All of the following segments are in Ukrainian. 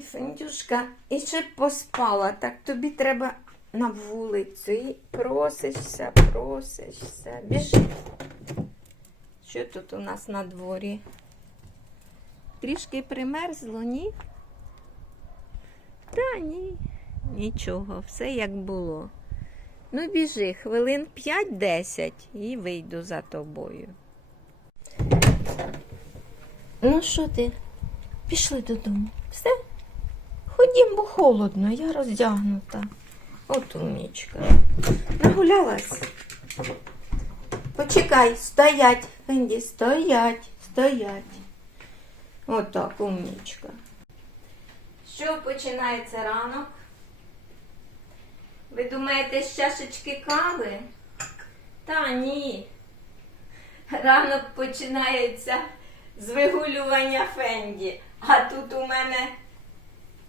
Ой, Фендюшка, і ще поспала, так тобі треба на вулицю. І просишся, просишся. Біжи. Що тут у нас на дворі? Трішки примерзло, ні? Та ні, нічого, все як було. Ну, біжи, хвилин 5-10 і вийду за тобою. Ну, що ти? Пішли додому. Все? Ходім, бо холодно, я роздягнута. От умнічка. Нагулялась. Почекай, стоять, Фенді, стоять, стоять. Отак, умнічка. Що починається ранок? Ви думаєте, з чашечки кави? Та ні. Ранок починається з вигулювання Фенді. А тут у мене,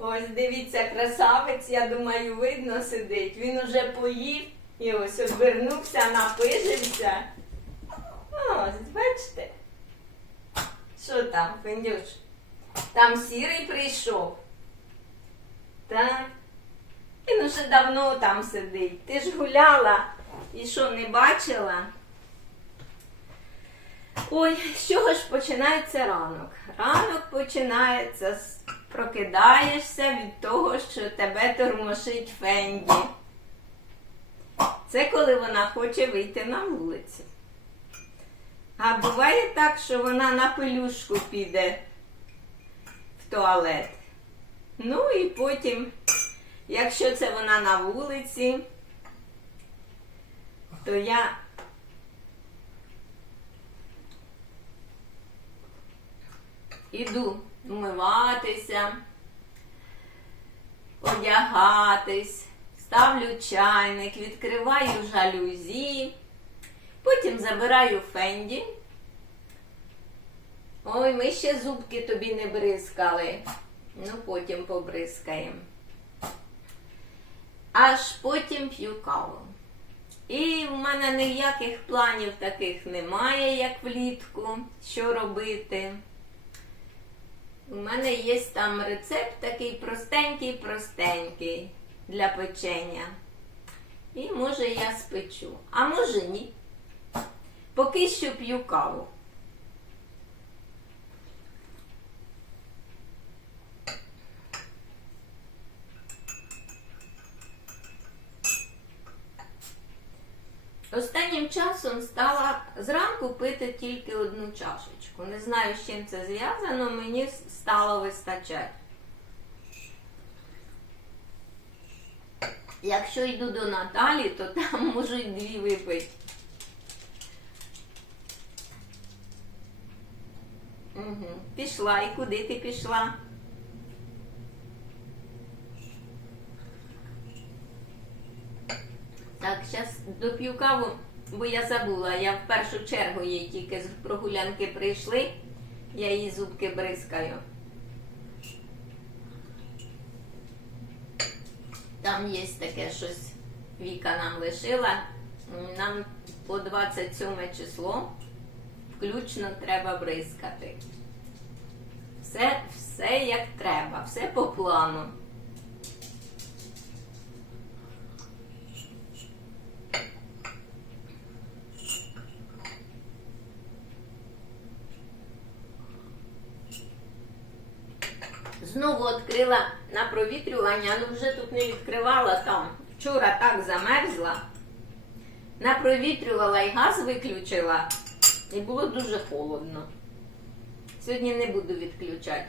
ось дивіться, красавець, я думаю, видно сидить. Він уже поїв і ось обернувся, напижився. Ось, бачите? Що там, Фендюш? Там сірий прийшов. Так. Він уже давно там сидить. Ти ж гуляла і що, не бачила? Ой, з чого ж починається ранок? Ранок починається з прокидаєшся від того, що тебе тормошить Фенді. Це коли вона хоче вийти на вулицю. А буває так, що вона на пелюшку піде в туалет. Ну і потім, якщо це вона на вулиці, то я іду вмиватися, одягатись, ставлю чайник, відкриваю жалюзі, потім забираю фенді. Ой, ми ще зубки тобі не бризкали. Ну, потім побризкаємо. Аж потім п'ю каву. І в мене ніяких планів таких немає, як влітку, що робити. У мене є там рецепт такий простенький-простенький для печення. І може я спечу. А може ні. Поки що п'ю каву. Часом стала зранку пити тільки одну чашечку. Не знаю, з чим це зв'язано, мені стало вистачати. Якщо йду до Наталі, то там можу й дві випити. Угу. Пішла. І куди ти пішла? Так, зараз доп'ю каву, бо я забула. Я в першу чергу їй тільки з прогулянки прийшли, я її зубки бризкаю. Там є таке щось, Віка нам лишила. Нам по 27 число включно треба бризкати. Все, все як треба, все по плану. Знову відкрила на провітрювання, ну вже тут не відкривала там. Вчора так замерзла. Напровітрювала і газ виключила, і було дуже холодно. Сьогодні не буду відключати.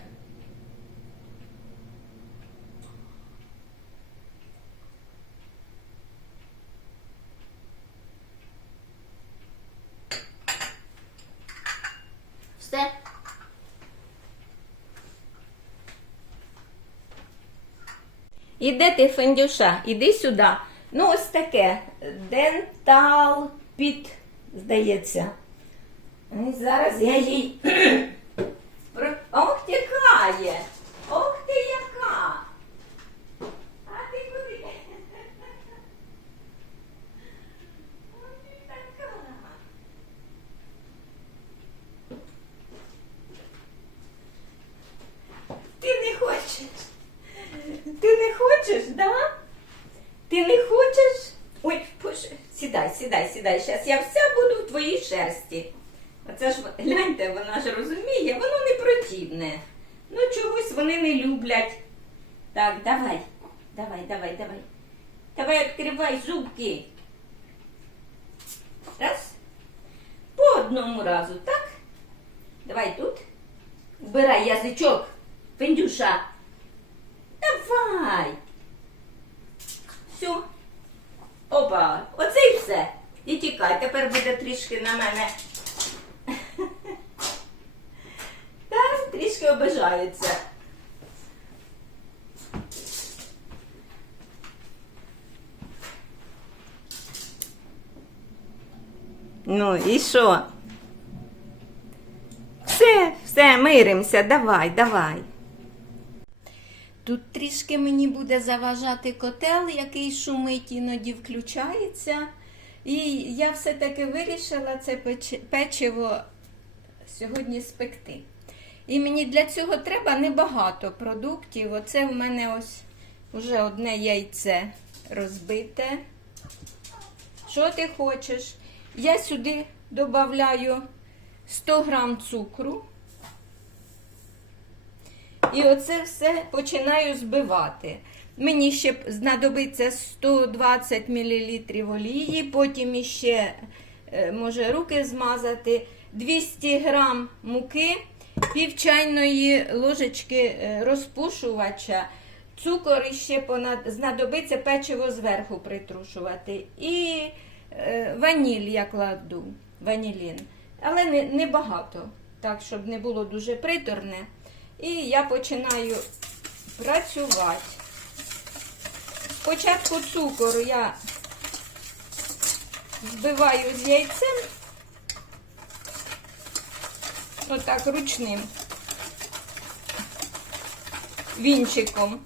Все. Іде ти, Фендюша, іди сюди. Ну, ось таке. Дентал піт, здається. І зараз я їй. Ох, тікає! сідай, сідай. Зараз я вся буду в твоїй шерсті. Оце ж гляньте, вона ж розуміє, воно не противне. Ну, чогось вони не люблять. Так, давай, давай, давай, давай. Давай відкривай зубки. Раз. По одному разу, так? Давай тут. Вбирай язичок. Пендюша. Давай. Все. Опа, оце і все. І тікай, тепер буде трішки на мене. Так, трішки обижаються. Ну, і що? Все, все, миримося, давай, давай. Тут трішки мені буде заважати котел, який шумить, іноді включається. І я все-таки вирішила це печиво сьогодні спекти. І мені для цього треба небагато продуктів. Оце в мене ось вже одне яйце розбите. Що ти хочеш? Я сюди додаю 100 грам цукру. І оце все починаю збивати. Мені ще знадобиться 120 мл олії, потім іще е, може руки змазати, 200 грам муки, пів чайної ложечки е, розпушувача, цукор іще понад... знадобиться печиво зверху притрушувати. І е, ваніль я кладу, ванілін. Але не, не багато, так, щоб не було дуже приторне. І я починаю працювати. Спочатку цукор я збиваю з яйцем, отак ручним вінчиком.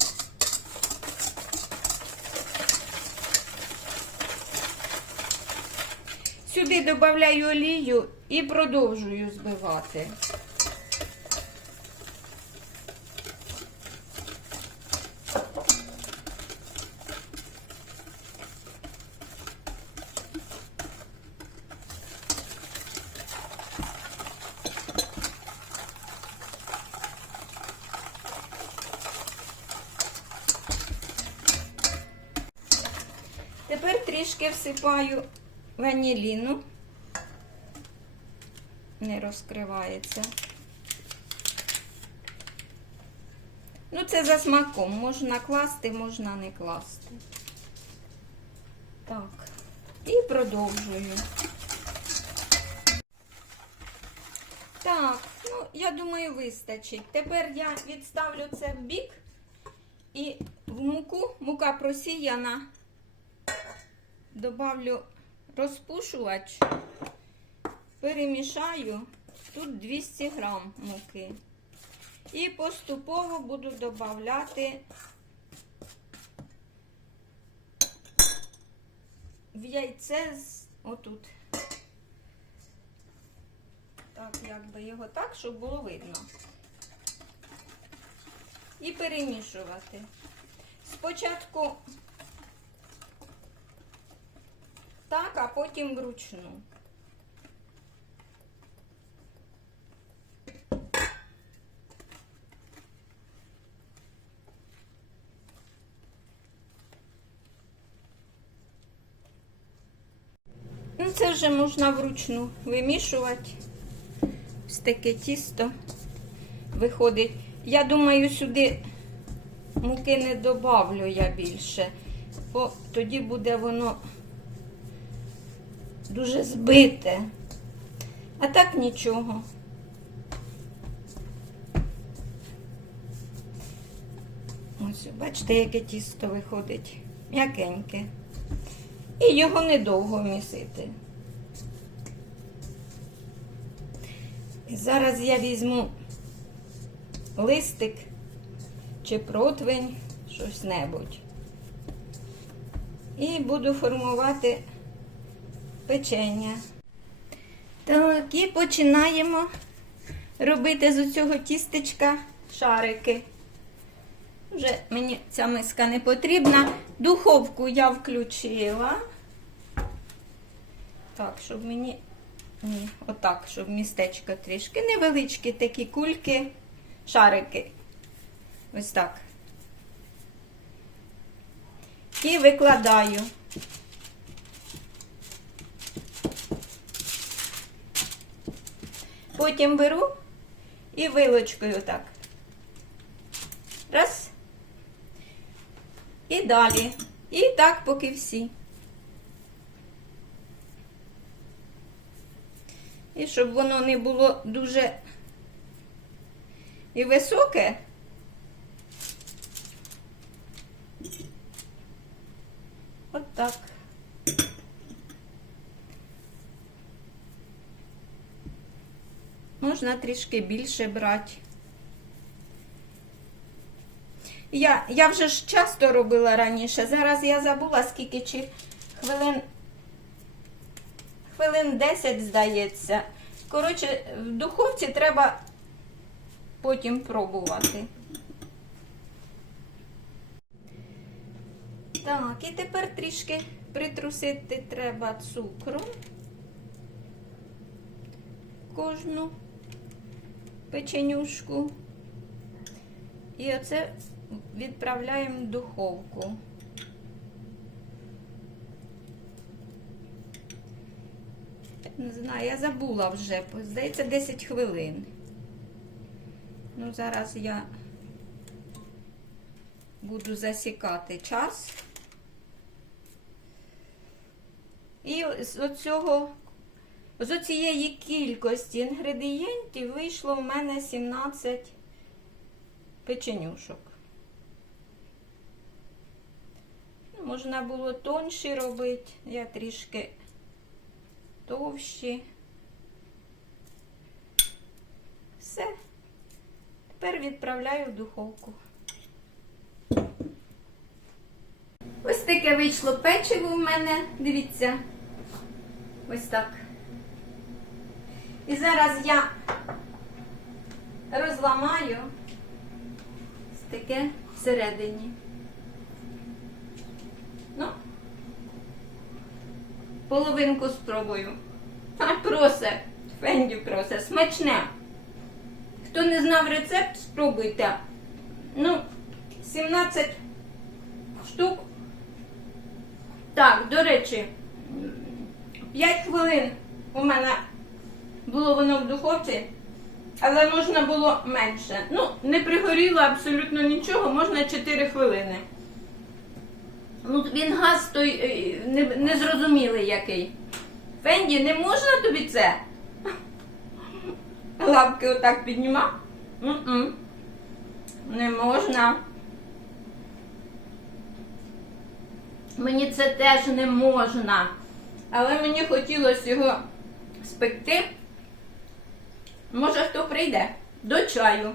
Сюди додаю олію і продовжую збивати. Тепер трішки всипаю ваніліну. Не розкривається. Ну, це за смаком. Можна класти, можна не класти. Так. І продовжую. Так, ну, я думаю, вистачить. Тепер я відставлю це в бік і в муку, мука просіяна. Добавлю розпушувач, перемішаю, тут 200 грам муки. І поступово буду додавати в яйце отут. Так, якби його так, щоб було видно. І перемішувати. Спочатку так, а потім вручну. Ну, це вже можна вручну вимішувати. Ось таке тісто виходить. Я думаю, сюди муки не добавлю я більше, бо тоді буде воно дуже збите. А так нічого. Ось, бачите, яке тісто виходить. М'якеньке. І його недовго місити. І зараз я візьму листик чи противень, щось небудь. І буду формувати печення. Так, і починаємо робити з цього тістечка шарики. Вже мені ця миска не потрібна. Духовку я включила. Так, щоб мені. Ні, отак, щоб містечко трішки. Невеличкі такі кульки, шарики. Ось так. І викладаю. Потім беру і вилочкою так. Раз. І далі. І так поки всі. І щоб воно не було дуже і високе. От так. Можна трішки більше брати. Я, я вже ж часто робила раніше. Зараз я забула, скільки чи хвилин. Хвилин 10, здається. Коротше, в духовці треба потім пробувати. Так, і тепер трішки притрусити треба цукру. Кожну печенюшку. І оце відправляємо в духовку. Не знаю, я забула вже, здається, 10 хвилин. Ну, зараз я буду засікати час. І з оцього, з оцієї кількості інгредієнтів вийшло в мене 17 печенюшок. Можна було тонші робити, я трішки товщі. Все. Тепер відправляю в духовку. Ось таке вийшло печиво в мене, дивіться. Ось так. І зараз я розламаю таке всередині. Ну, половинку спробую. А просе, фендю просе, смачне. Хто не знав рецепт, спробуйте. Ну, 17 штук. Так, до речі, 5 хвилин у мене було воно в духовці, але можна було менше. Ну, не пригоріло абсолютно нічого, можна 4 хвилини. Ну, він газ той е, не, незрозумілий який. Фенді, не можна тобі це? Лапки отак піднімав? Не можна. Мені це теж не можна. Але мені хотілося його спекти. Може, хто прийде до чаю.